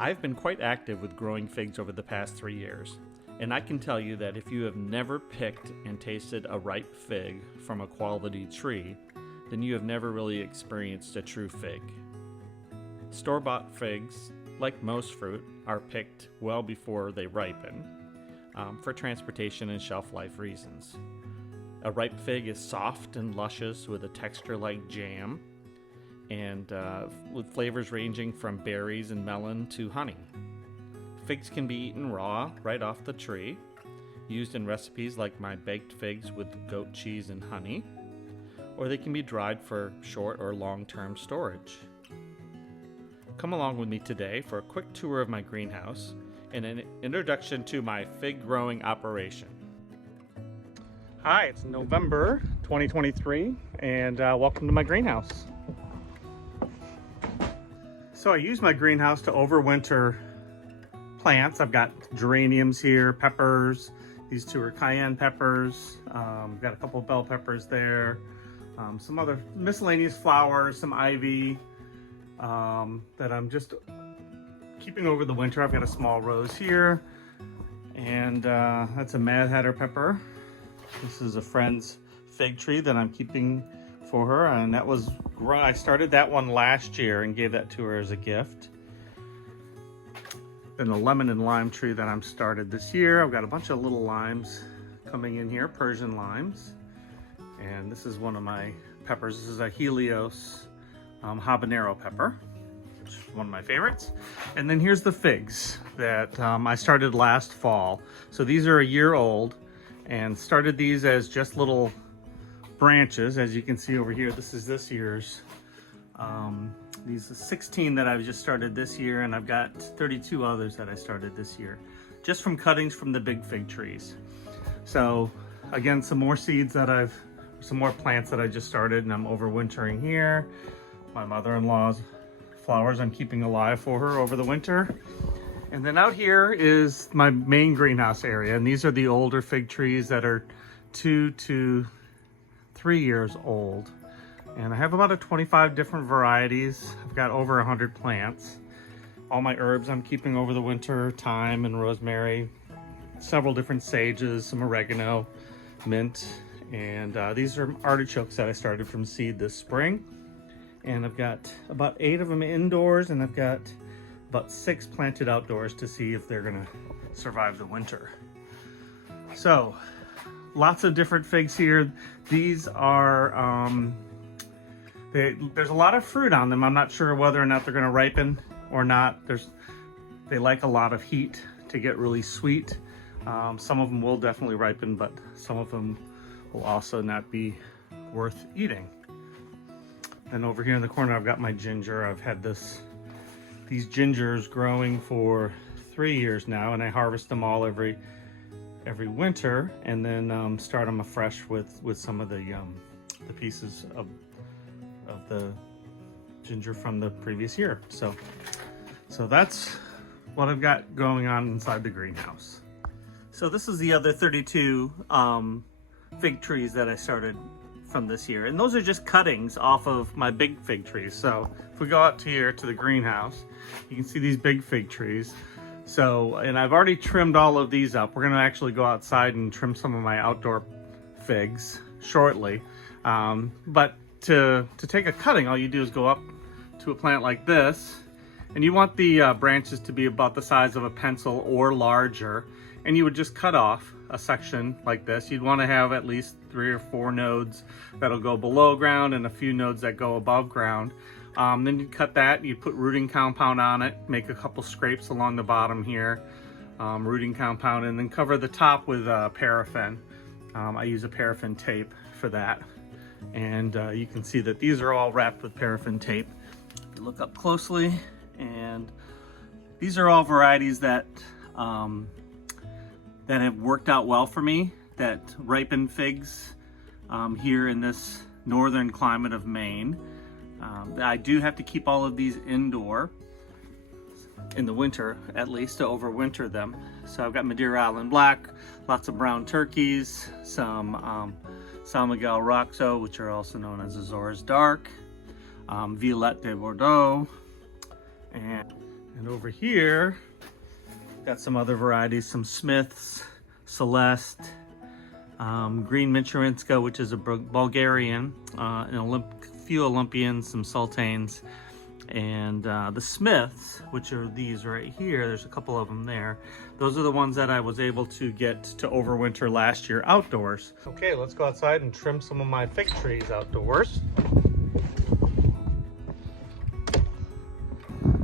I've been quite active with growing figs over the past 3 years, and I can tell you that if you have never picked and tasted a ripe fig from a quality tree, then you have never really experienced a true fig. Store-bought figs, like most fruit, are picked well before they ripen for transportation and shelf life reasons. A ripe fig is soft and luscious with a texture like jam, and with flavors ranging from berries and melon to honey. Figs can be eaten raw right off the tree, used in recipes like my baked figs with goat cheese and honey, or they can be dried for short or long-term storage. Come along with me today for a quick tour of my greenhouse and an introduction to my fig growing operation. Hi, it's November 2023 and welcome to my greenhouse. So I use my greenhouse to overwinter plants. I've got geraniums here, peppers. These two are cayenne peppers. Got a couple of bell peppers there. Some other miscellaneous flowers, some ivy that I'm just keeping over the winter. I've got a small rose here, and that's a Mad Hatter pepper. This is a friend's fig tree that I'm keeping for her, and that was I started that one last year and gave that to her as a gift. Then the lemon and lime tree that I'm started this year. I've got a bunch of little limes coming in here, Persian limes, and this is one of my peppers. This is a Helios habanero pepper, which is one of my favorites. And then here's the figs that I started last fall. So these are a year old, and started these as just little branches. As you can see over here, this is this year's. These are 16 that I've just started this year, and I've got 32 others that I started this year, just from cuttings from the big fig trees. So again, some more seeds that some more plants that I just started, and I'm overwintering here. My mother-in-law's flowers I'm keeping alive for her over the winter. And then out here is my main greenhouse area, and these are the older fig trees that are 2 to 3 years old. And I have about 25 different varieties. I've got over 100 plants. All my herbs I'm keeping over the winter, thyme and rosemary, several different sages, some oregano, mint, and these are artichokes that I started from seed this spring. And I've got about 8 of them indoors, and I've got about 6 planted outdoors to see if they're gonna survive the winter. So, lots of different figs here. These are, there's a lot of fruit on them. I'm not sure whether or not they're gonna ripen or not. They like a lot of heat to get really sweet. Some of them will definitely ripen, but some of them will also not be worth eating. And over here in the corner, I've got my ginger. I've had these gingers growing for 3 years now, and I harvest them all every winter, and then start them afresh with some of the pieces of the ginger from the previous year. So that's what I've got going on inside the greenhouse. So this is the other 32 fig trees that I started from this year, and those are just cuttings off of my big fig trees. So if we go out here to the greenhouse, you can see these big fig trees. So, and I've already trimmed all of these up. We're gonna actually go outside and trim some of my outdoor figs shortly. But to take a cutting, all you do is go up to a plant like this, and you want the branches to be about the size of a pencil or larger, and you would just cut off a section like this. You'd want to have at least 3 or 4 nodes that'll go below ground and a few nodes that go above ground. Then you cut that, you put rooting compound on it, make a couple scrapes along the bottom here, rooting compound, and then cover the top with paraffin. I use a paraffin tape for that. And you can see that these are all wrapped with paraffin tape. You look up closely, and these are all varieties that that have worked out well for me, that ripen figs here in this northern climate of Maine. I do have to keep all of these indoor in the winter, at least, to overwinter them. So I've got Madeira Island Black, lots of brown turkeys, some San Miguel Roxo, which are also known as Azores Dark, Violette de Bordeaux, and And over here, got some other varieties, some Smiths, Celeste, Green Michurinska, which is a Bulgarian, few Olympians, some Sultanes, and the Smiths, which are these right here. There's a couple of them there. Those are the ones that I was able to get to overwinter last year outdoors. Okay, let's go outside and trim some of my fig trees outdoors.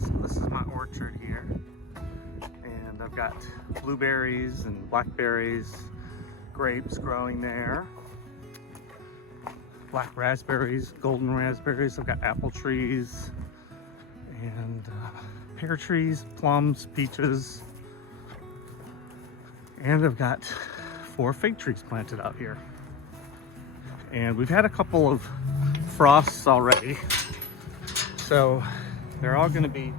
So this is my orchard here, and I've got blueberries and blackberries, grapes growing there, black raspberries, golden raspberries. I've got apple trees and pear trees, plums, peaches, and I've got 4 fig trees planted out here. And we've had a couple of frosts already, so they're all going to be,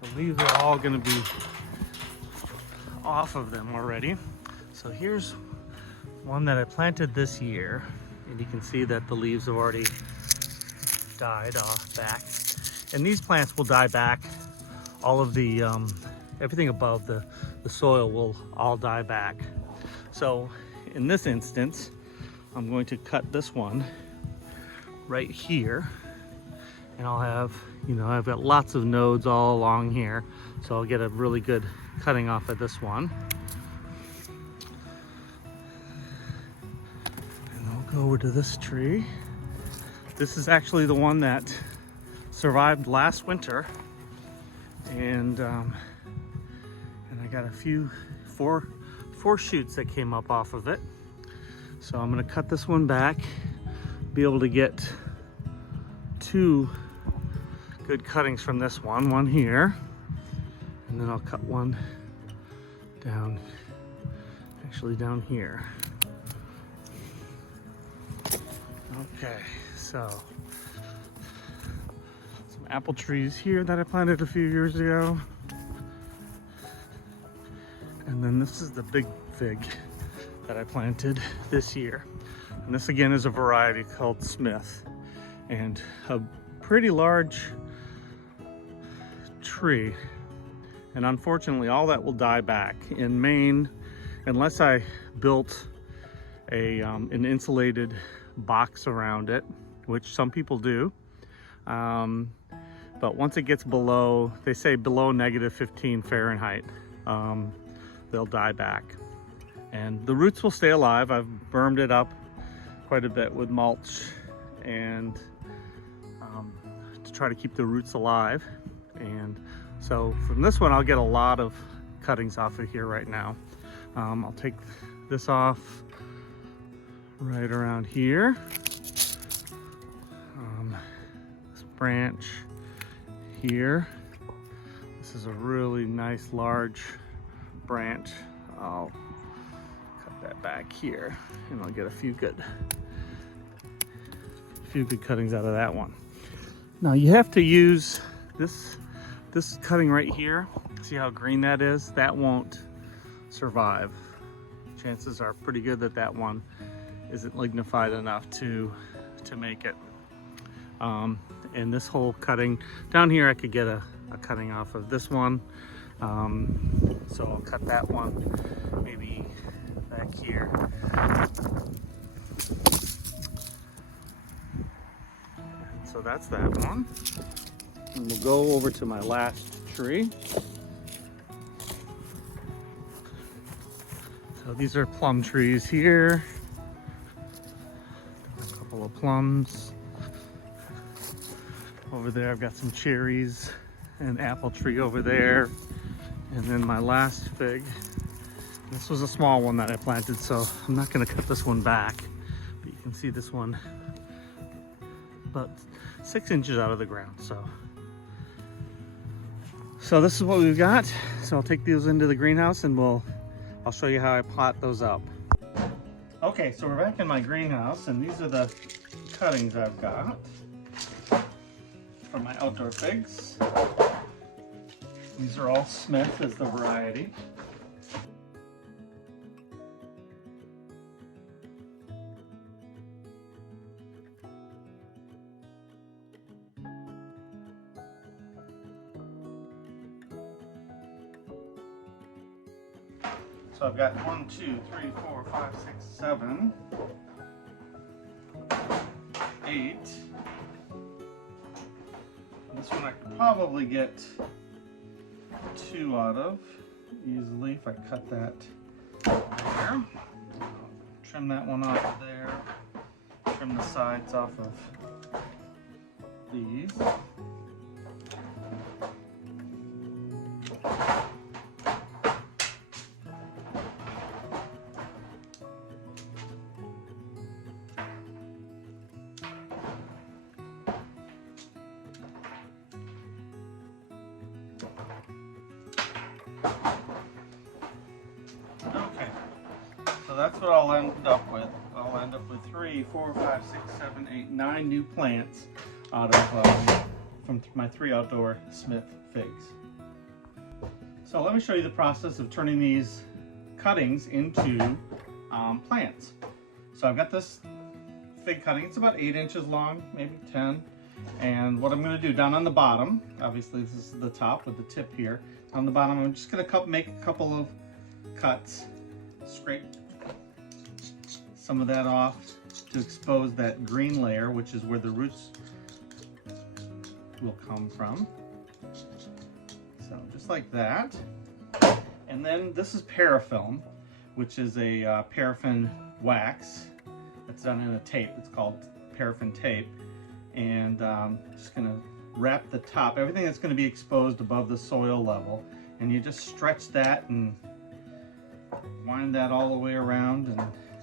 the leaves are all going to be off of them already. So here's one that I planted this year, and you can see that the leaves have already died off back. And these plants will die back. All of the, everything above the soil will all die back. So in this instance, I'm going to cut this one right here, and I'll have, I've got lots of nodes all along here, so I'll get a really good cutting off of this one. And I'll go over to this tree. This is actually the one that survived last winter, and I got four shoots that came up off of it. So I'm going to cut this one back, be able to get 2 good cuttings from this one here, and then I'll cut one down, actually down here. Okay, so some apple trees here that I planted a few years ago. And then this is the big fig that I planted this year. And this again is a variety called Smith, and a pretty large tree. And unfortunately, all that will die back. In Maine, unless I built an insulated box around it, which some people do, but once it gets below, they say below -15 Fahrenheit, they'll die back. And the roots will stay alive. I've bermed it up quite a bit with mulch, and to try to keep the roots alive. And so from this one, I'll get a lot of cuttings off of here right now. I'll take this off right around here. This branch here. This is a really nice large branch. I'll cut that back here, and I'll get a few good cuttings out of that one. Now you have to use this cutting right here. See how green that is? That won't survive. Chances are pretty good that that one isn't lignified enough to make it. And this whole cutting down here, I could get a cutting off of this one. So I'll cut that one maybe back here. And so that's that one. And we'll go over to my last tree. So these are plum trees here. A couple of plums. Over there I've got some cherries, and apple tree over there. And then my last fig. This was a small one that I planted, so I'm not going to cut this one back. But you can see this one about 6 inches out of the ground. So this is what we've got. So I'll take these into the greenhouse, and I'll show you how I pot those up. Okay, so we're back in my greenhouse, and these are the cuttings I've got from my outdoor figs. These are all Smith as the variety. So I've got 1, 2, 3, 4, 5, 6, 7, 8. This one I could probably get 2 out of easily if I cut that there. Trim that one off of there. Trim the sides off of these. Okay, so that's what I'll end up with. I'll end up with 3, 4, 5, 6, 7, 8, 9 new plants out of from my 3 outdoor Smith figs. So let me show you the process of turning these cuttings into plants. So I've got this fig cutting. It's about 8 inches long, maybe 10. And what I'm going to do down on the bottom, obviously this is the top with the tip here. On the bottom, I'm just going to make a couple of cuts, scrape some of that off to expose that green layer, which is where the roots will come from. So just like that. And then this is parafilm, which is a paraffin wax that's done in a tape. It's called paraffin tape. And just gonna wrap the top, everything that's gonna be exposed above the soil level. And you just stretch that and wind that all the way around and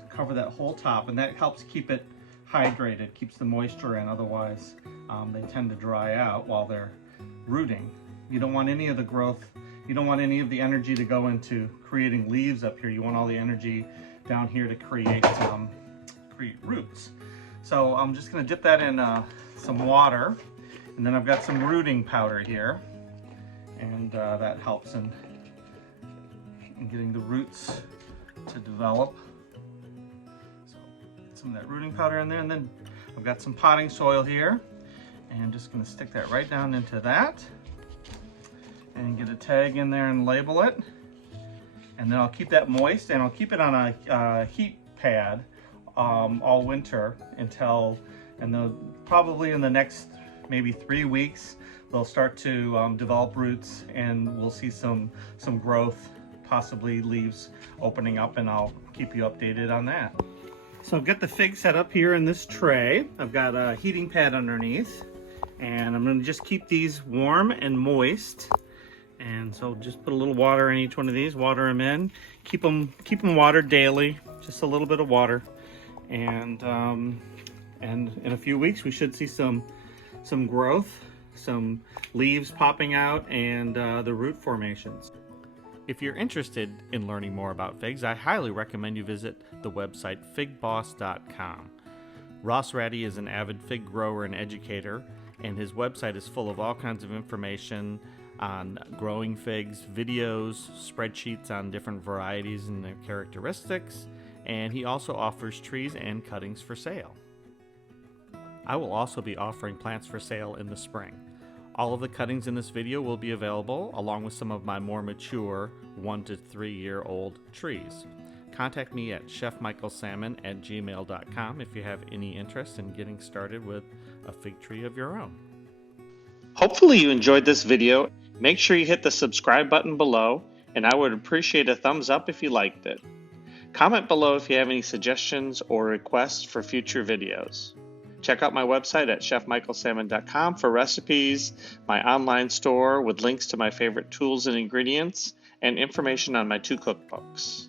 cover that whole top. And that helps keep it hydrated, keeps the moisture in. Otherwise, they tend to dry out while they're rooting. You don't want any of the growth, you don't want any of the energy to go into creating leaves up here. You want all the energy down here to create roots. So I'm just gonna dip that in some water, and then I've got some rooting powder here, and that helps in getting the roots to develop. So get some of that rooting powder in there, and then I've got some potting soil here, and I'm just gonna stick that right down into that, and get a tag in there and label it. And then I'll keep that moist, and I'll keep it on a heat pad all winter until, probably in the next maybe 3 weeks, they'll start to develop roots, and we'll see some growth, possibly leaves opening up, and I'll keep you updated on that. So I've got the fig set up here in this tray. I've got a heating pad underneath, and I'm gonna just keep these warm and moist. And so just put a little water in each one of these, water them in, keep them watered daily, just a little bit of water. And in a few weeks we should see some growth, some leaves popping out, and the root formations. If you're interested in learning more about figs, I highly recommend you visit the website figboss.com. Ross Ratty is an avid fig grower and educator, and his website is full of all kinds of information on growing figs, videos, spreadsheets on different varieties and their characteristics, and he also offers trees and cuttings for sale. I will also be offering plants for sale in the spring. All of the cuttings in this video will be available, along with some of my more mature 1 to 3 year old trees. Contact me at chefmichaelsalmon@gmail.com if you have any interest in getting started with a fig tree of your own. Hopefully you enjoyed this video. Make sure you hit the subscribe button below, and I would appreciate a thumbs up if you liked it. Comment below if you have any suggestions or requests for future videos. Check out my website at chefmichaelsalmon.com for recipes, my online store with links to my favorite tools and ingredients, and information on my 2 cookbooks.